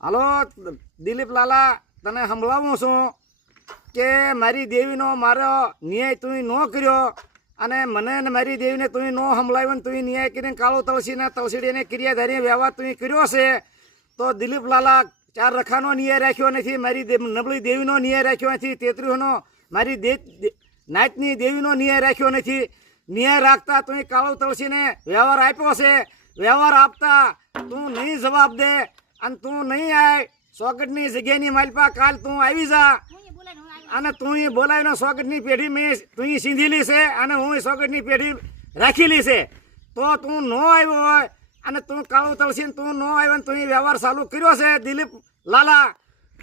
હાલો, દિલીપ લાલા, તને સંભળાવું છું કે મારી દેવીનો મારો ન્યાય તું ન કર્યો અને મને ને મારી દેવીને તું ન સંભળાવ્યો તું ન્યાય કરીને કાળો તળસીને તળસીડીને ક્રિયાધારી વ્યવહાર તું કર્યો છે, તો દિલીપ લાલા ચાર રખાનો ન્યાય રાખ્યો નથી, મારી નબળી દેવીનો ન્યાય રાખ્યો નથી તેત્રીસનો મારી દે નાતની દેવીનો ન્યાય રાખ્યો નથી. ન્યાય રાખતા તું કાળો તળસીને વ્યવહાર આપ્યો છે, વ્યવહાર આપતા તું નહીં જવાબ દે અને તું નહીં આય સોગટની જગ્યાની માલપા કાલ તું આવી જા. અને તું ઈ બોલાવીને સોગટની પેઢી મેં તું સીંધેલી છે અને હું સોગટની પેઢી રાખેલી છે. તો તું ન આવ્યો હોય અને તું કાળું તળસીને તું ન આવ્યો તું વ્યવહાર ચાલુ કર્યો છે દિલીપ લાલા.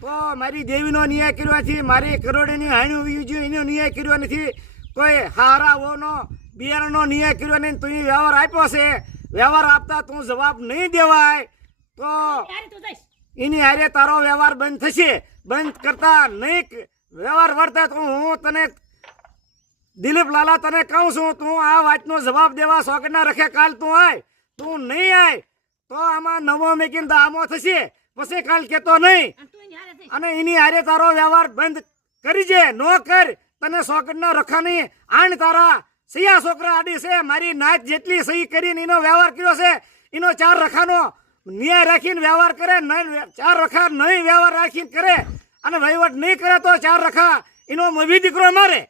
તો મારી દેવીનો ન્યાય કર્યો નથી મારી કરોડીની વીજ્યું એનો ન્યાય કર્યો નથી. કોઈ હારાઓનો બિયારણનો ન્યાય કર્યો નહીં તું વ્યવહાર આપ્યો છે. વ્યવહાર આપતા તું જવાબ નહીં દેવાય. તો એની હારે તારો વ્યવહાર બંધ થશે. બંધ કરતા નહીં. વ્યવહાર વર્તે તો હું તને દિલીપ લાલા તને કહું છું તું આ વાતનો જવાબ દેવા સોગટના રખે કાલ તું આય. તું નહીં આય તો આમાં નવો મેકીને દામો થશે. પછી કાલ કેતો નહીં. અને એની હારે તારો વ્યવહાર બંધ કરી જે. નો કર. તને સોગટના રખાની આણ તારા સૈયા છોકરા આડી છે. મારી નાચ જેટલી સહી કરીને એનો વ્યવહાર કર્યો છે. એનો ચાર રખાનો ન્યાય રાખીને વ્યવહાર કરે નહીં ચાર રખા નહીં વ્યવહાર રાખીને કરે અને વહીવટ નહીં કરે તો ચાર રખા એનો મવી દીકરો મારે.